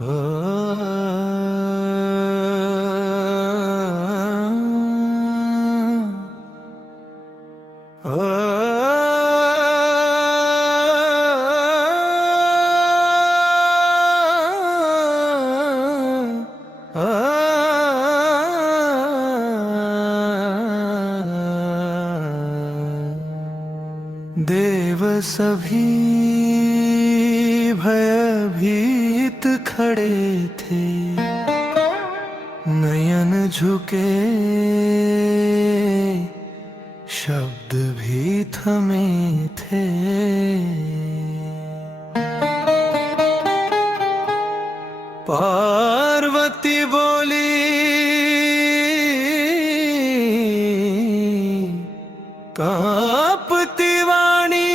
देव सभी भयभीत खड़े थे, नयन झुके शब्द भी थमे थे। पार्वती बोली, कांपती वाणी,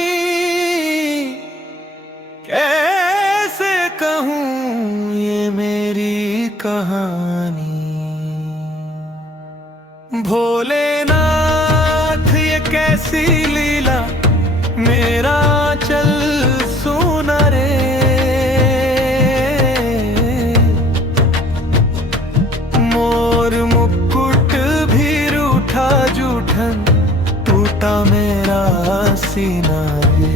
कैसे कहूँ ये मेरी कहानी। भोलेनाथ ये कैसी लीला, मेरा चल सुना रे। मोर मुकुट भी रूठा जूठन, टूटा मेरा सीना रे।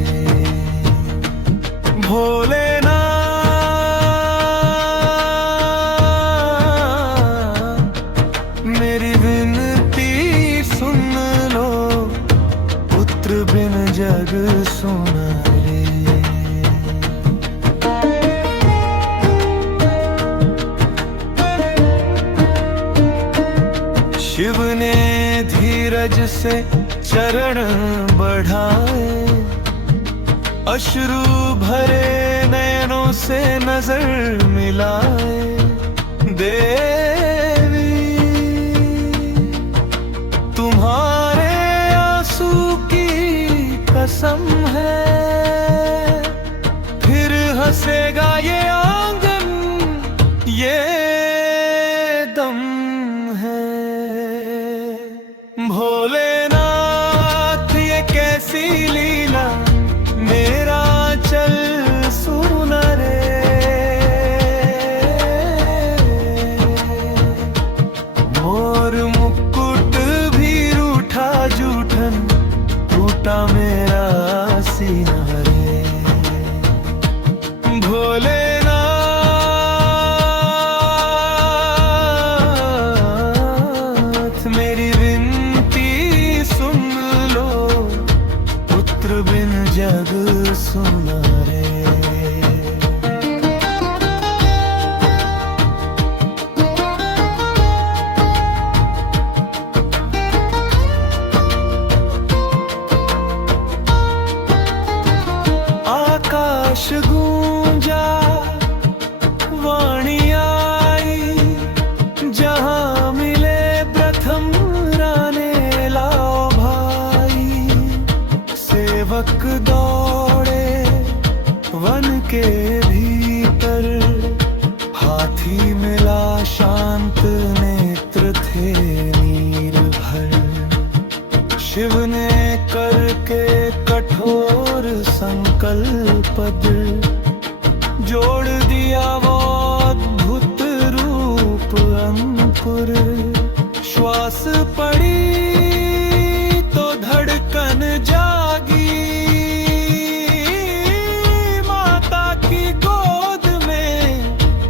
भोलेनाथ मेरी विनती सुन लो, पुत्र बिन जग सुना रे। शिव ने धीरज से चरण बढ़ाए, अश्रु भरे नयनों से नजर मिलाए। देवी तुम्हारे आंसू की कसम है, फिर हंसेगा ये आंगन, ये दम है। भोलेनाथ ये कैसी लीला, मेरा चल सुना रे। मोर मुकुट भी रूठा जूठन, टूटा मेरा सीना रे। भोलेनाथ मेरी विनती सुन लो, पुत्र बिन जग सुना रे। आकाश गूंजा, वाणी आई, जहां मिले प्रथम राने लाओ भाई। सेवक दौड़े वन के भीतर, हाथी मिला शांत नेत्र थे निर्भर। शिव ने करके कठोर संकल्प जोड़ दिया वो अद्भुत रूप अंकुर। श्वास पड़ी तो धड़कन जागी, माता की गोद में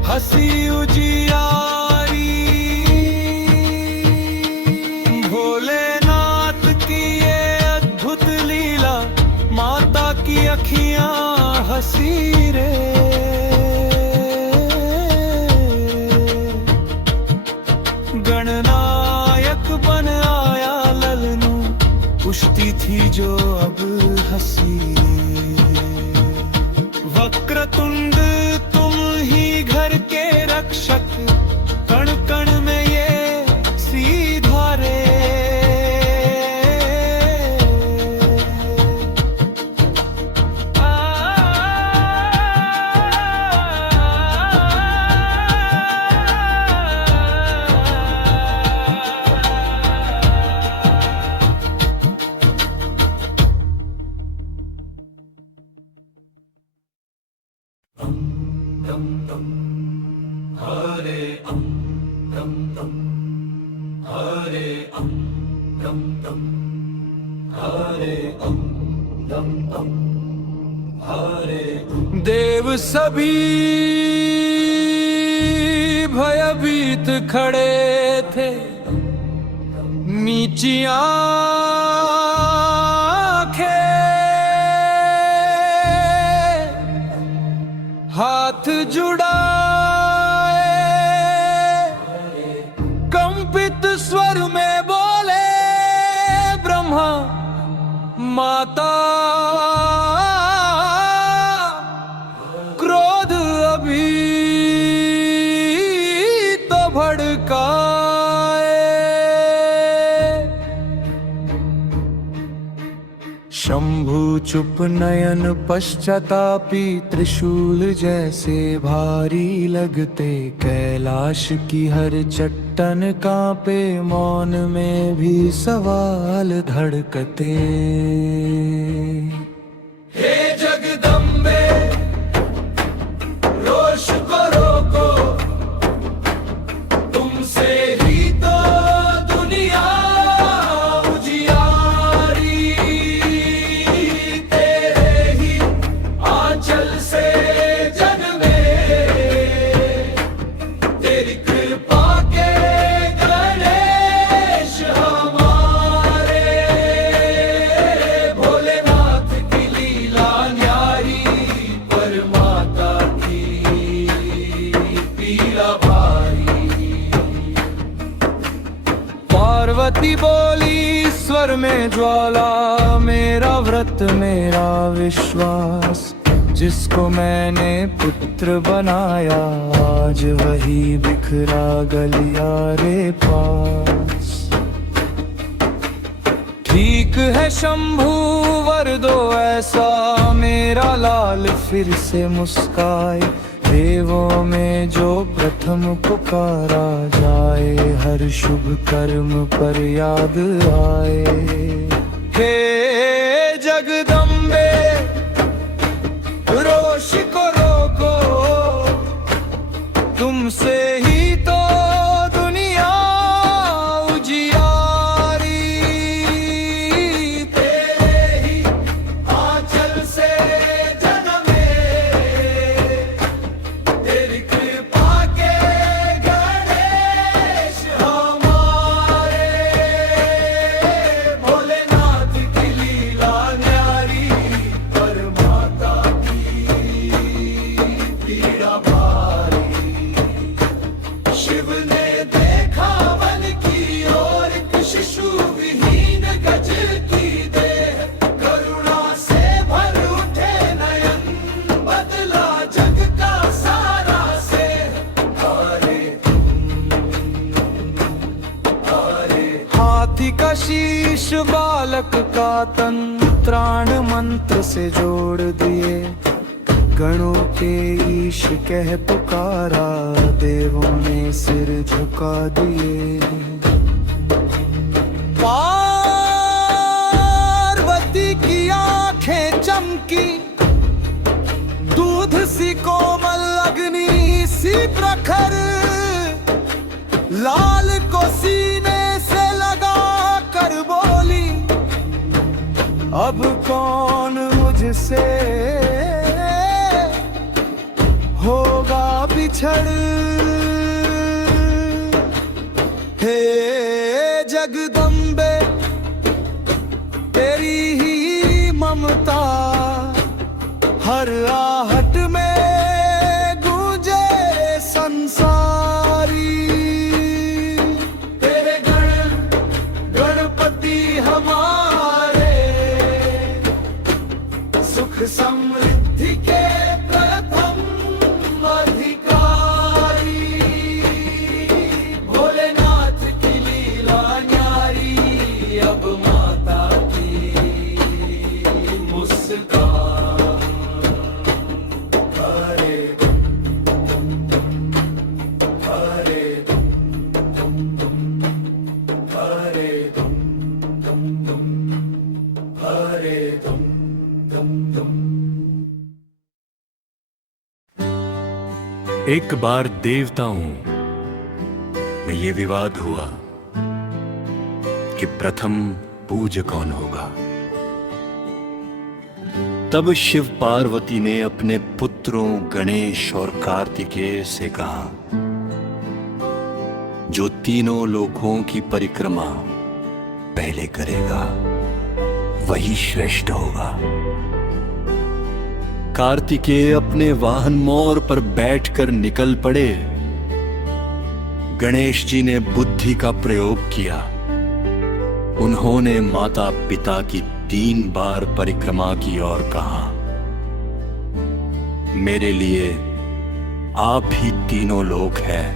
हंसी उजियारी। भोलेनाथ की ये अद्भुत लीला, माता की अखियां हंसी रे। गणनायक बन आया ललनू, पुष्टि थी जो अब हंसी। वक्रतुंड तुम ही घर के रक्षक, कण कण में ये सीधा रे। dum dum हरे अम दम दम, हरे अम दम दम, हरे अम दम दम, हरे। देव सभी भयभीत खड़े थे, नीची आंखें, हाथ जुड़ाए, कंपित स्वर में बोले ब्रह्मा माता, क्रोध अभी तो भड़काए। शंभु चुप नयन पश्चातापी, त्रिशूल जैसे भारी लगते, कैलाश की हर चट्टान कांपे, मौन में भी सवाल धड़कते। हे जगदम्बे रोष को रोको, तुमसे ही तो दुनिया उजियारी, तेरे ही आंचल से जन्मे, तेरी कृपा के गणेश हमारे, भोलेनाथ की लीला न्यारी, पर माता की पीड़ा भारी। पार्वती बोली स्वर में ज्वाला, मेरा व्रत मेरा विश्वास, जिसको मैंने पुत्र बनाया, आज वही बिखरा गलियारे पास। ठीक है शंभु वर दो ऐसा, मेरा लाल फिर से मुस्काए, देवों में जो प्रथम पुकारा जाए, हर शुभ कर्म पर याद आए। हे जगदम्बे रोष को रोको, तुमसे ही तो दुनिया उजियारी, तेरे ही आंचल से जन्मे, तेरी कृपा के गणेश हमारे, भोलेनाथ की लीला न्यारी, पर माता की पीड़ा भारी। शिव ने देखा वन की ओर, एक शिशु विहीन गज की देह, करुणा से भर उठे नयन, बदला जग का सारा से। हरे हरे, हाथी का शीश बालक का तन, त्राण मंत्र से जोड़ दिए, गणों के ईश कह पुकारा, देवों ने सिर झुका दिए। पार्वती की आंखें चमकी, दूध सी कोमल अग्नि सी प्रखर, लाल को सीने से लगा कर बोली, अब कौन मुझसे होगा बिछड़। हे जगदम्बे तेरी ही ममता, हर आहट में गूंजे संसारी, तेरे गणपति हमारे, सुख समृद्धि के प्रथम अधिकारी, भोलेनाथ की लीला न्यारी, अब माता की मुस्कान। हरे हरे हरे हरे एक बार देवताओं में ये विवाद हुआ कि प्रथम पूज्य कौन होगा। तब शिव पार्वती ने अपने पुत्रों गणेश और कार्तिकेय से कहा, जो तीनों लोकों की परिक्रमा पहले करेगा वही श्रेष्ठ होगा। कार्तिकेय अपने वाहन मोर पर बैठकर निकल पड़े। गणेश जी ने बुद्धि का प्रयोग किया। उन्होंने माता पिता की 3 बार परिक्रमा की और कहा, मेरे लिए आप ही तीनों लोक हैं।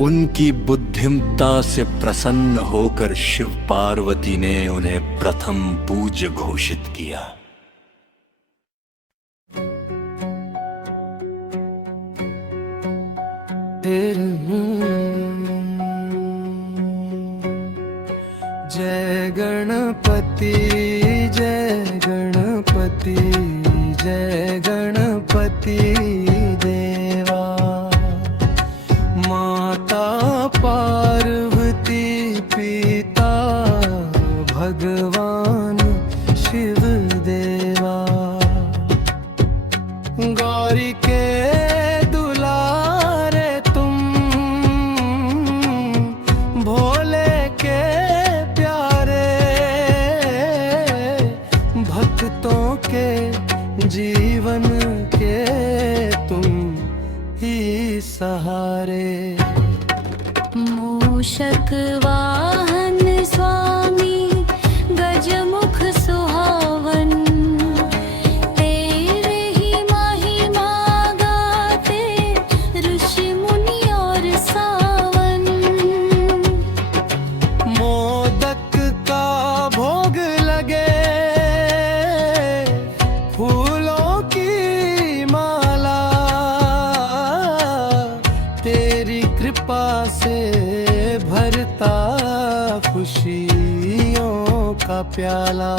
उनकी बुद्धिमत्ता से प्रसन्न होकर शिव पार्वती ने उन्हें प्रथम पूज्य घोषित किया। जय गणपति जय गणपति जय गणपति देवा। माता पार्वती पिता भगवान शिव देवा। गौरी के दुलारे तुम, भोले के प्यारे, भक्तों के जीवन के तुम ही सहारे। मूषक वाहन स्वामी गजमुख सुहावन, तेरे ही महिमा गाते ऋषि मुनि और सावन। मोदक का भोग लगे, फूलों की माला, तेरी कृपा से भरता खुशियों का प्याला।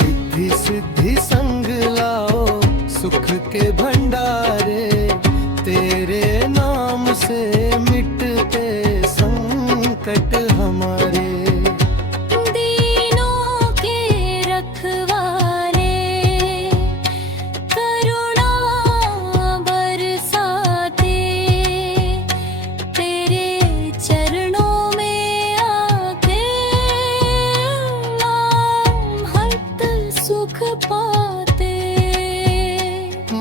रिद्धि सिद्धि संग लाओ सुख के भंडारे, तेरे नाम से मिटते संकट हमारे। दीनों के रखवारे, करुणा बरसाते, तेरे चरणों में आके नाम हत सुख पाते।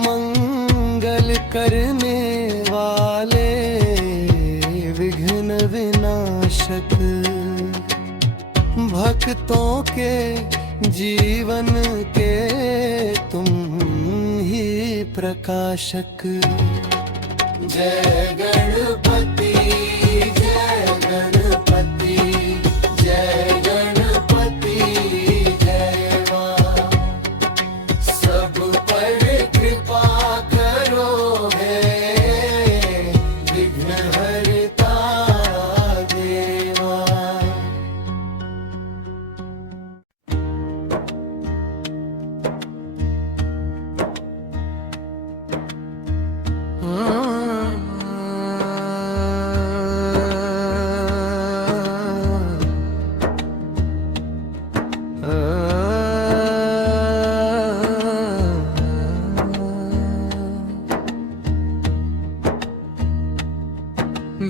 मंगल करने वाले विघ्न विनाशक, भक्तों के जीवन के तुम ही प्रकाशक। जय गणपति जय गणपति जय गणपति जय मां। सब पर कृपा करो है विघ्नहर्ता देवा।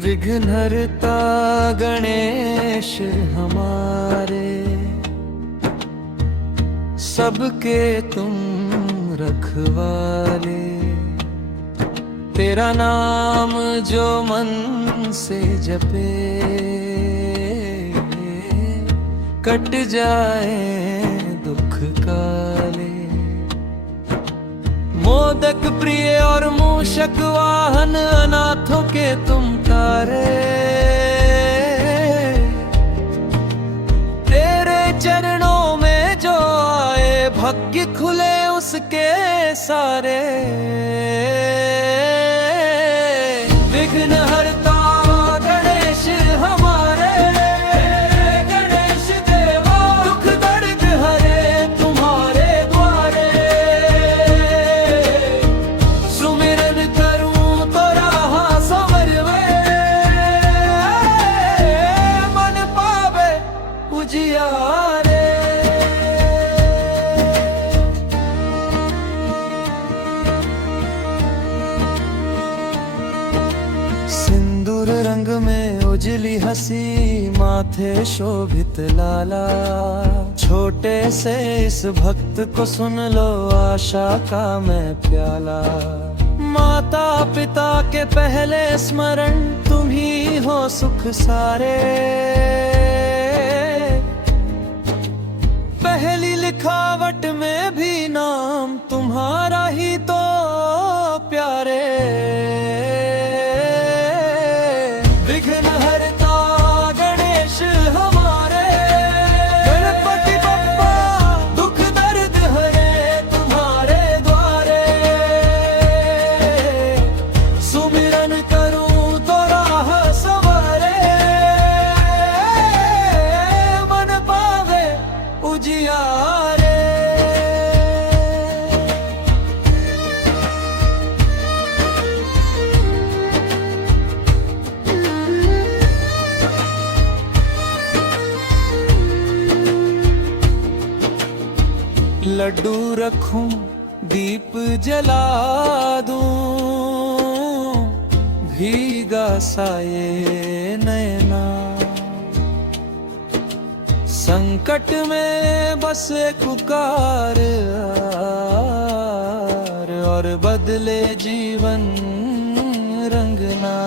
विघ्नहर्ता गणेश हमारे, सबके तुम रखवाले। तेरा नाम जो मन से जपे, कट जाए दुख काले। मोदक प्रिय और मूषक वाहन, अनाथों के तुम तारे। तेरे चरणों में जो आए, भाग्य खुले उसके सारे। विघ्नहर्ता गणेश हमारे, गणेश देवा दुख दर्द हरे तुम्हारे द्वारे। हंसी माथे शोभित लाला। छोटे से इस भक्त को सुन लो आशा का मैं प्याला। माता पिता के पहले स्मरण तुम ही हो सुख सारे। पहली लिखावट में भी नाम तुम्हारा ही तो प्यारे। विघ्न हरता गणेश हमारे, गणपति बप्पा दुख दर्द हरे तुम्हारे द्वारे। सुमिरन करूं तो राह सवारे, मन पावे उजियारे। लड्डू रखूं दीप जला दूं, भीगा सा ये नैना। संकट में बसे पुकार और बदले जीवन रंगना।